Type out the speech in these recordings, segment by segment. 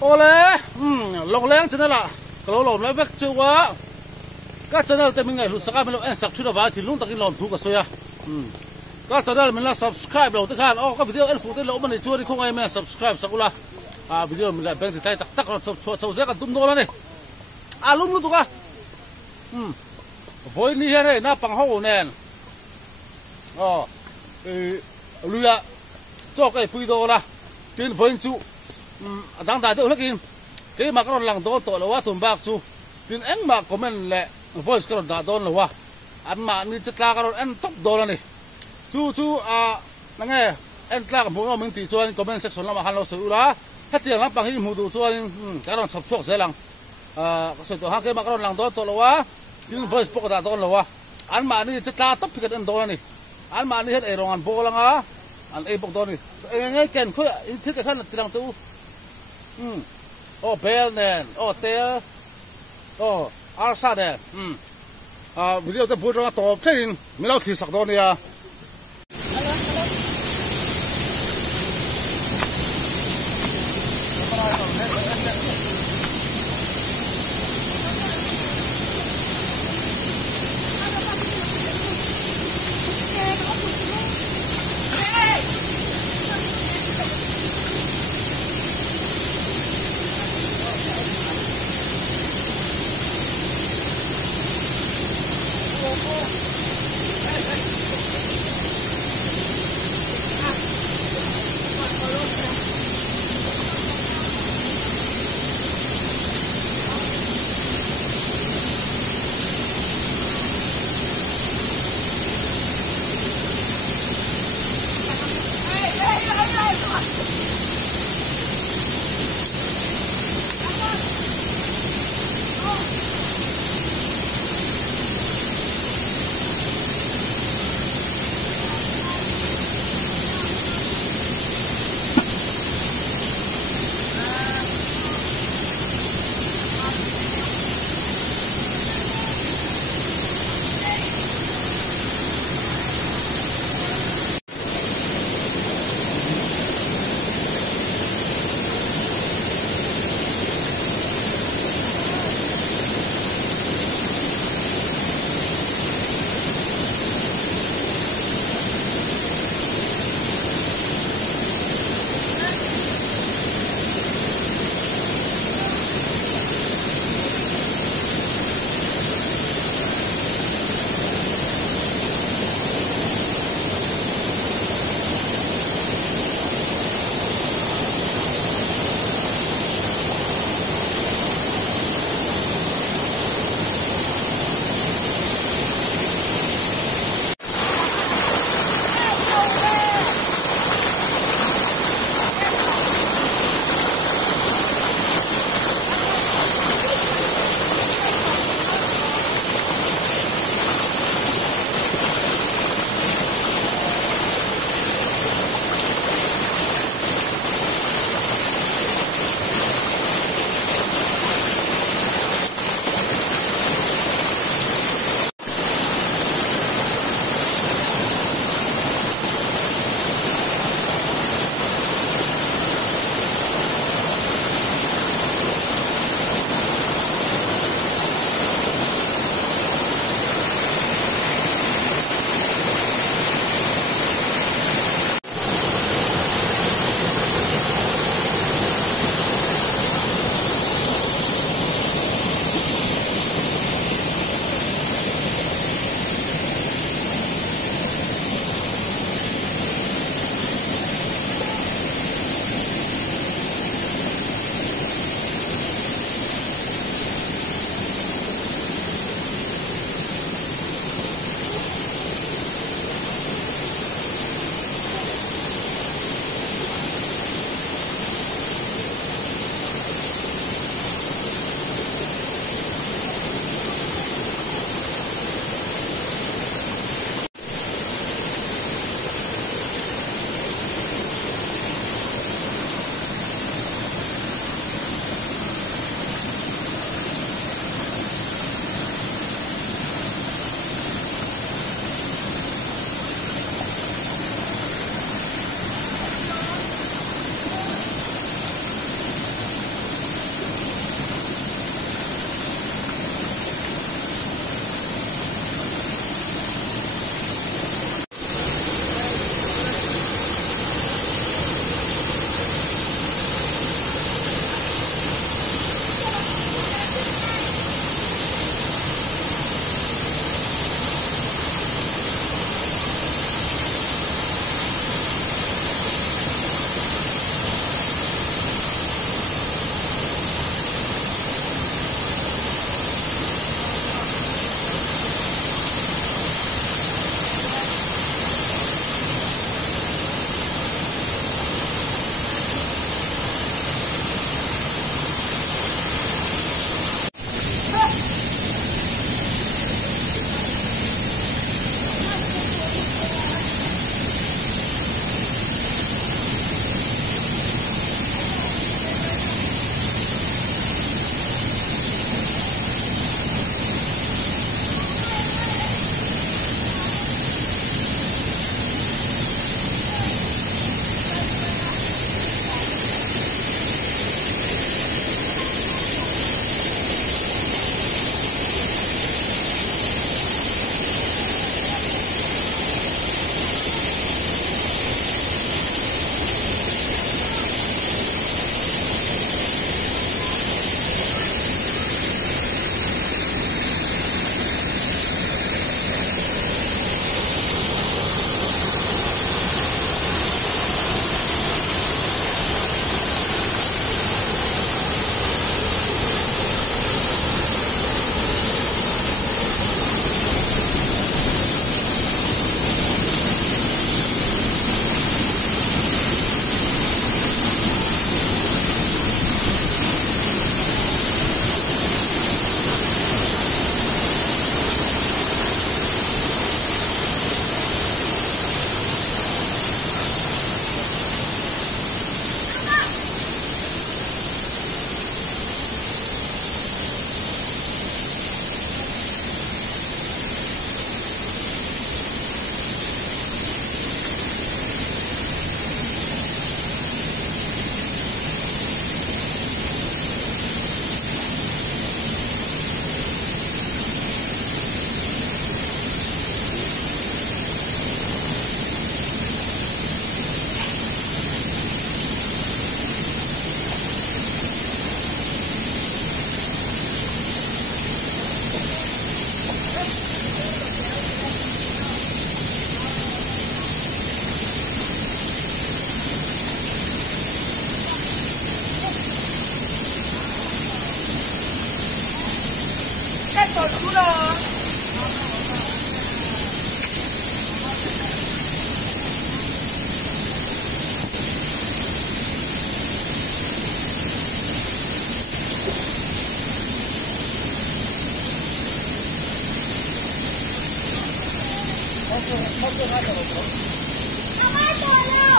ô lẽ lồng leng cho nên là cái lỗ lồng lấy vết chưa quá các cho nên mình ngày lúc sáng mình ăn sạch chút vào thì lúc tao cái lồng thu cả xoay các cho nên mình là subscribe đầu tiên ô các video ăn phụ tới lỗ mình chua đi không ai mình subscribe sao là video mình lại bên thì tay tắc là sâu rác tung đô này lúc nữa tụi ca với ní này na bằng hậu nè Luiah cho cái video là trên với chú đang đại được hết cái mà cái lòng đó tội là quá tụm bạc chú trên anh mà comment lệ voice cái lòng đó là quá anh mà như chất la cái anh top đó là này chú năng nghe anh la cái muốn mình thì cho anh comment section là mà hắn lo sự đó hết tiền lắm bằng cái mù đồ cho anh cái lòng sập sọc dễ lằng sự đó hai cái mà cái lòng đó tội là quá trên voice book đó là quá anh mà như chất la top cái anh đó là này anh mà như hết rong anh bộ lằng á anh ấy bốc đó này ngay kèn khơi thích cái khăn là tiền tu bell nè tail arsa nè video tôi bút ra top thế mình lao thì sạc đó nè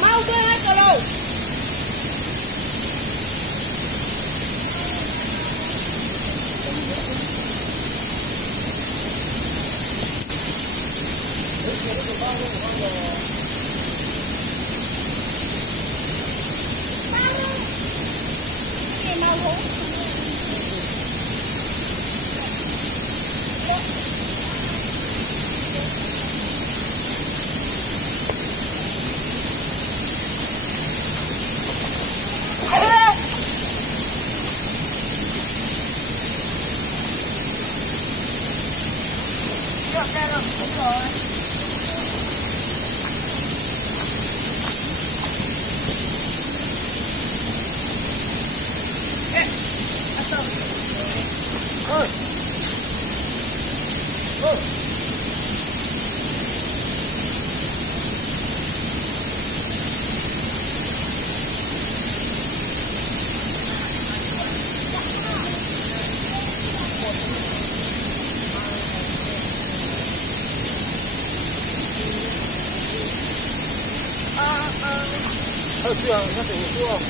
Mau đưa hết rồi. Chưa, nó phải chưa không?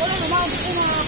Bố là mau cũng mà.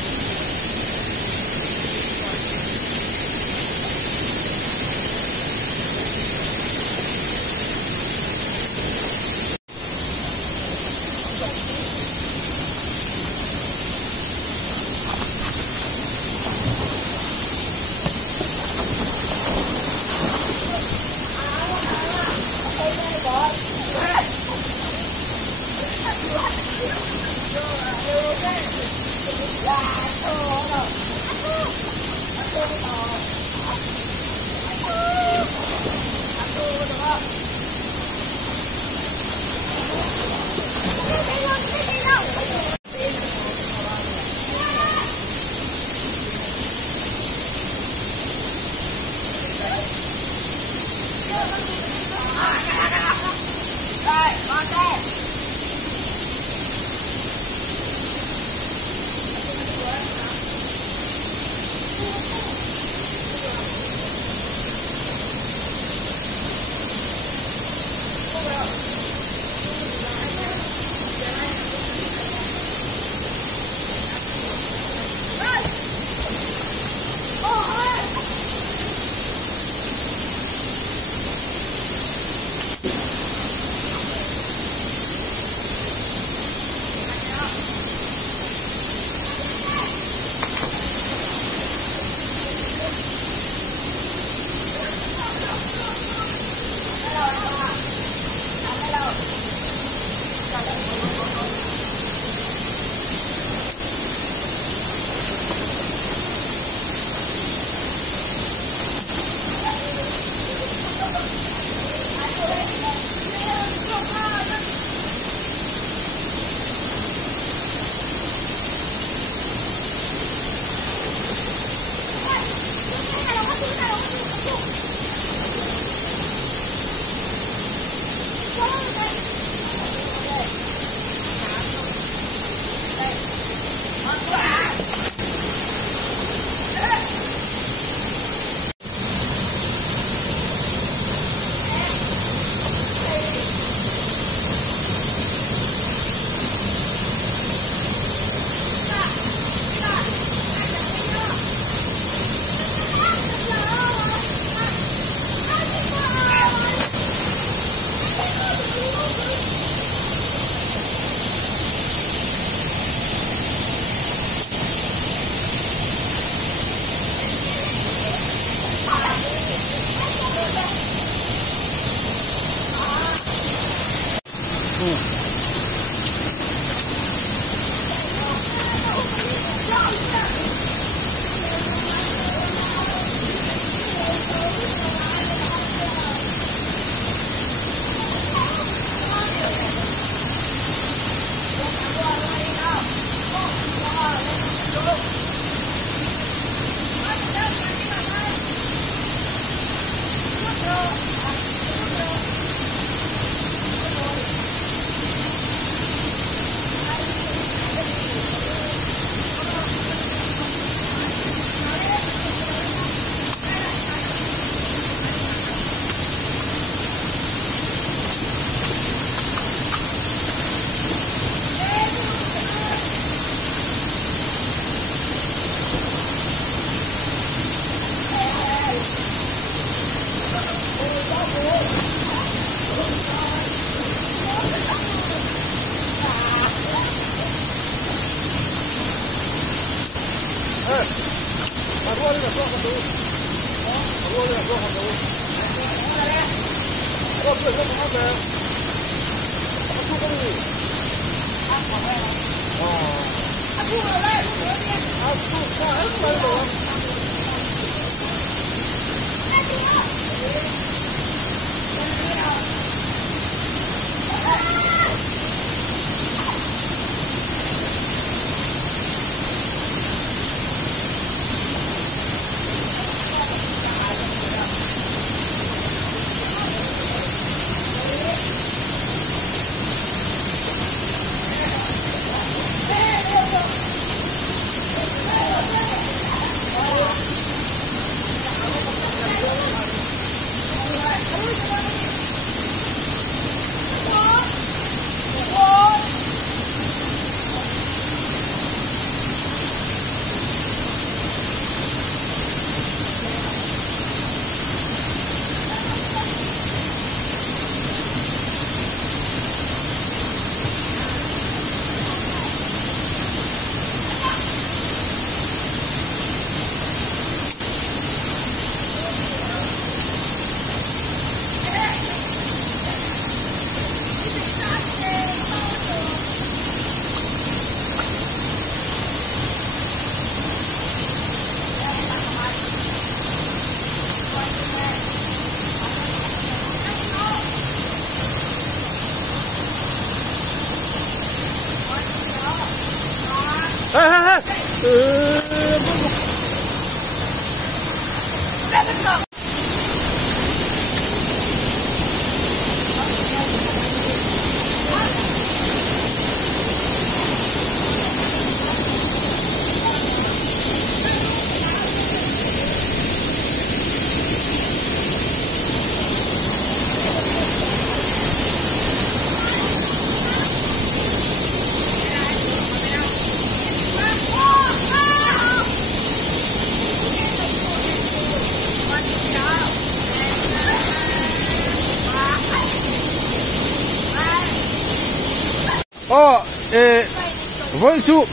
với chú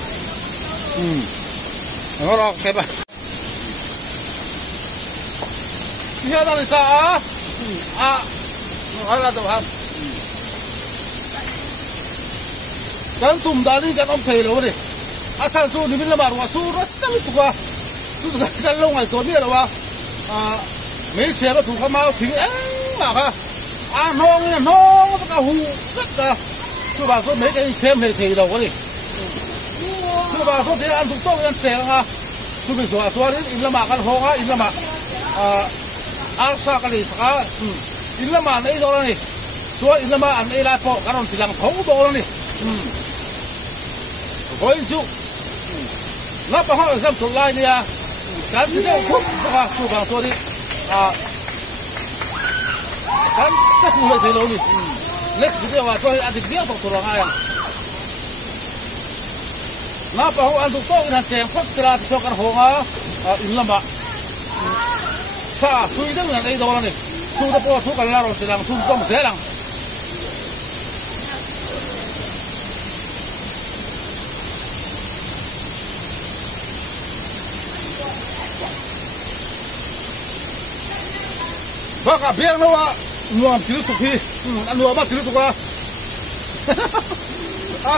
nó là cái bà hiện tại sao là đâu hả kan tum dari kan om thầy rồi đi sang chú thì mình làm bảo chú rất sáng tụ qua chú kan lâu ngày tối biết rồi mấy xe nó tụ mau thì mà ha nong tất cả hú rất là chú bảo số mấy cái xem thầy đầu cái gì chú bảo số thế ăn tụ tốt ăn xe ha chú bị xóa đến in làm ăn hồ ha in làm sa cái gì sa in làm ăn ấy rồi này xóa in làm ăn ấy là po cái nó chỉ làm thấu đồ này với chú nó bảo họ xem số lại đi cái gì đâu không có chú bảo số đi kan chắc phù hợp thế đâu đi next video mà tôi ăn thịt điếc bằng tụi ai nó bảo họ ăn tụi tôi cái hàng phát ra thì cho con hồ á in làm ạ sa suy đứng là đây đâu này chú đã bỏ thuốc cái lao rồi thì làm thu công dễ lắm vâng à Biangnoa Nuam kiri tu pi Nuam ba kiri tu ka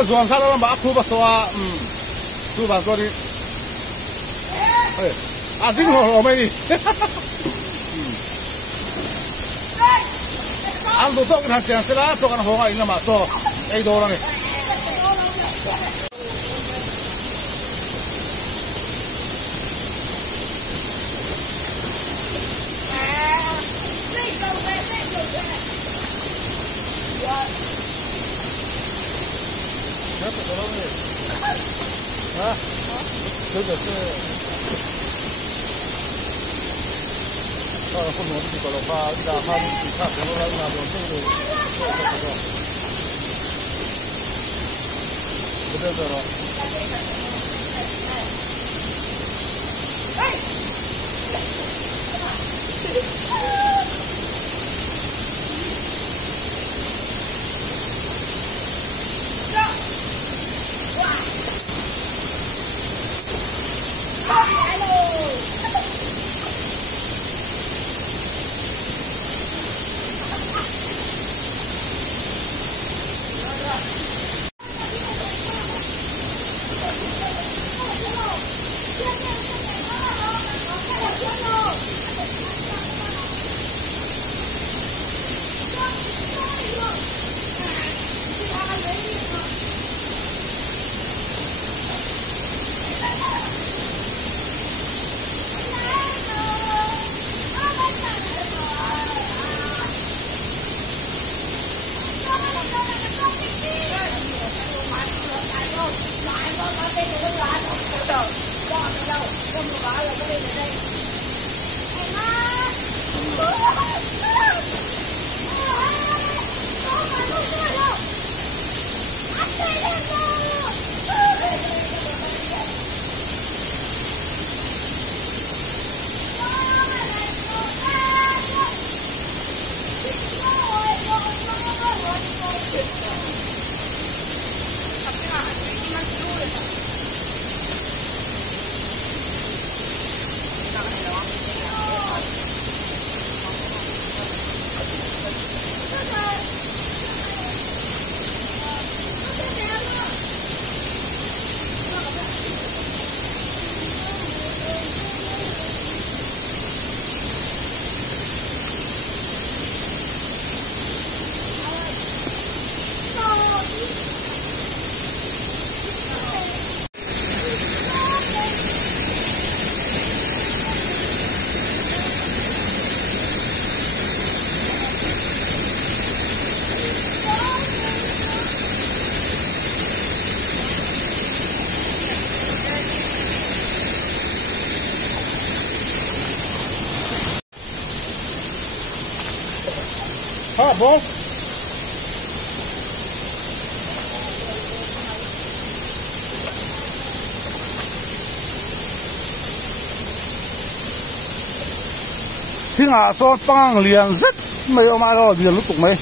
zuan sa la ba khu ba so tu ba so di ding ho mai ni an do to kan chen se la to kan ho ai na ma to ei do la ni Hết rồi đó đi. Hả? Thế là sẽ không muốn đi vào pha đi ra pha đi khác nó lại làm đồ chơi rồi. Bây giờ rồi. Ah, bom. Khi ngã son pang liền rất mấy ông ai rồi liền lúc tục mấy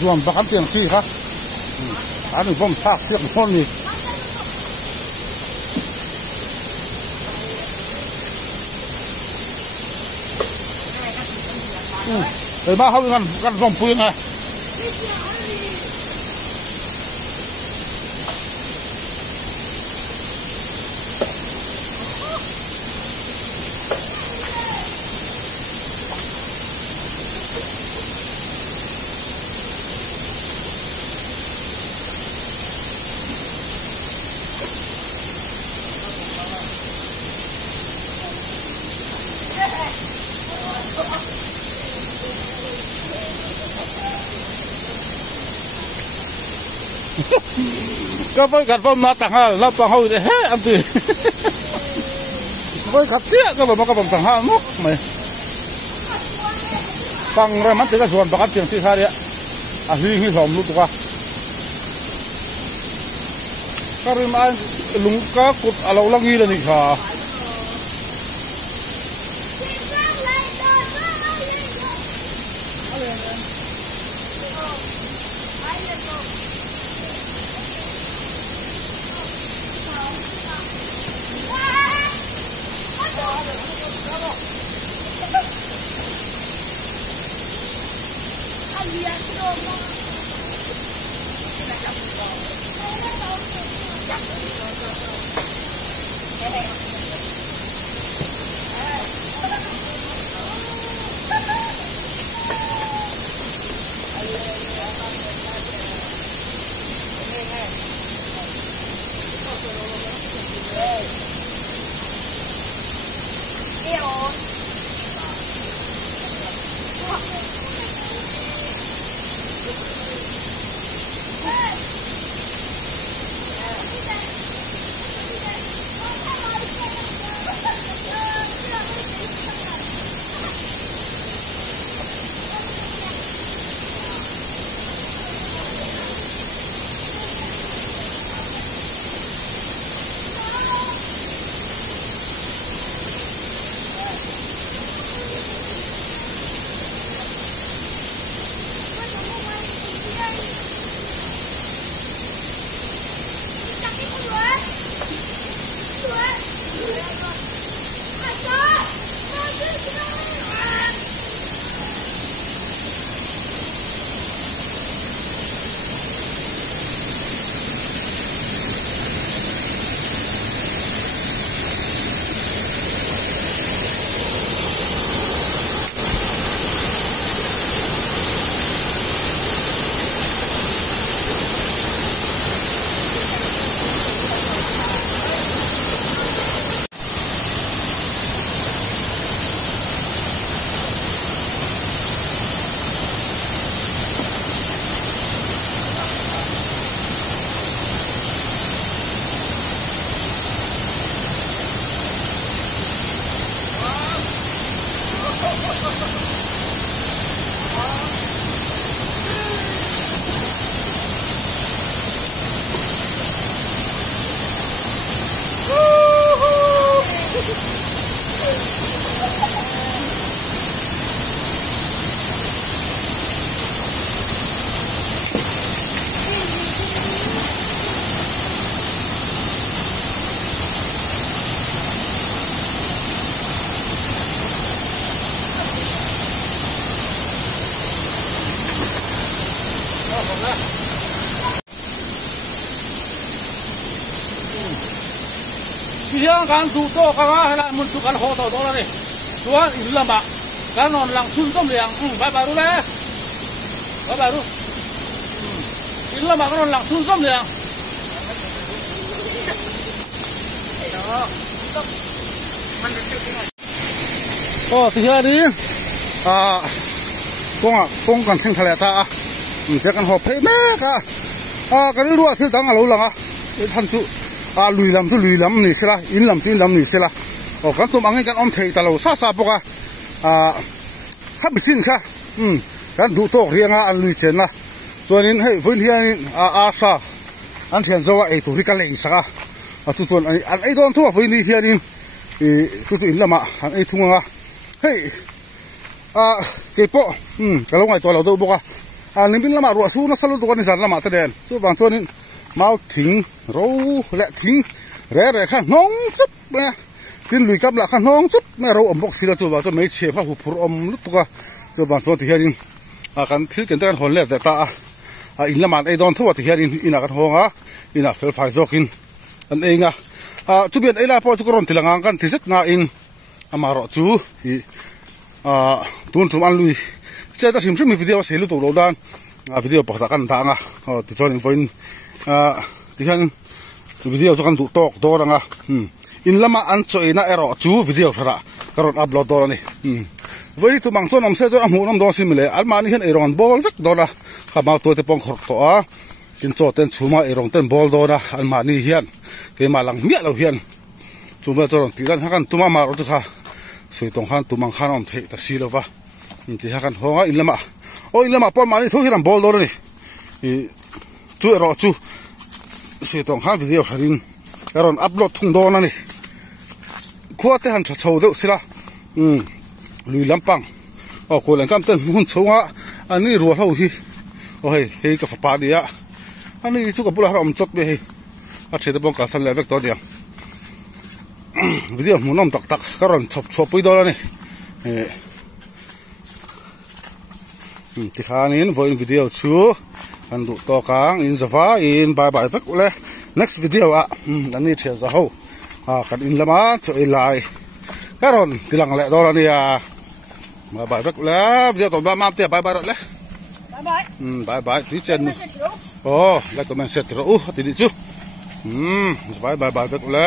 dùm bạc tiền chi khác ăn được bom thác xiết con gì rồi ba không ngăn vòng phương này có với gặt bom nó tặng ha nó bằng hồi để hết ăn tiền với gặt tiếc có mà bom tặng ha mốc mày bằng ra mắt cái ruộng bạc tiền xí xa đấy à hi hòm lúc qua cái rừng anh lúng cá cột à lâu lăng nghi là gì cả Biang kan tu to kanga hela mun tu kan ho to to ni tuan in lama kan non lang sun tom liang ba baru le ba baru in lama kan non lang sun tom liang oh tiga đi công kan sing thale ta sẽ kan ho phê na ka kan lua thil tang alo langa than chu lùi lắm nỉ xí la in lắm nỉ xí la kan tụm anh kan om thei ta lo sa boka khắp bị chín kha kan du to riêng an lùi chen la cho nên hey vun hian sa an thian zo ai tu ri ka lei sa tu chon an ai don thu vun ni hian in tu in lama an ai thunga hey ke po ka lo ngai to lo do boka lim bin lama ru su na salu tu kan zan lama ta den chu bang cho nên mau thính râu lẹ thính rẻ khăn nóng chút nè tin lùi cắm lại khăn nóng chút nè râu ẩm bốc xí là cho vào cho mấy chiếc khăn hụp ẩm lúc qua cho vào cho thì hiện kan thiếu kiện cái hồn lẹ để ta in làm ăn ai đón thua thì hiện in kan hong in phải phải dọc in anh ấy chú biết ấy là bao chú còn thì là ngang kan thì rất in mà rõ chú thì tuần chúng ăn lùi chơi ta xem video xem lúc đầu đan video bọc ta kan thang thì cho nên phải thì hiện video cho kan tu tok do ranga in lama an choi na ero chu video thara karon upload do ni với tu mang cho nam se cho amu nam do simile almani hen eron bol vek do na khama to te pong khor to a tin cho ten chuma erong ten bol do na almani hian ke malang mia lo hian chuma cho ti ran hakan tuma ma ro kha sui tong khan tumang khan om the ta si lo wa ti hakan honga in lama por mani thu hiram bol do ni chu ero chu sui tong khan video harin karon upload thung do na ni khuwa te han chaw do sila lui lampang ko lan kam ten hun chunga ani ru ho hi hei ka fapa dia ani chu ka bula rom chot be hei a the de bong ka san le vek to dia video munom tak karon chop pui do la ni ti khanin voin video chu an du to kang in zawa in bye vek le next video ani the zaho kan in lama choi lai karon tilang le do la ni bye vek le video to ba mam te bye rồi le bye tí chen lại comment set ro ti di chu bye vek le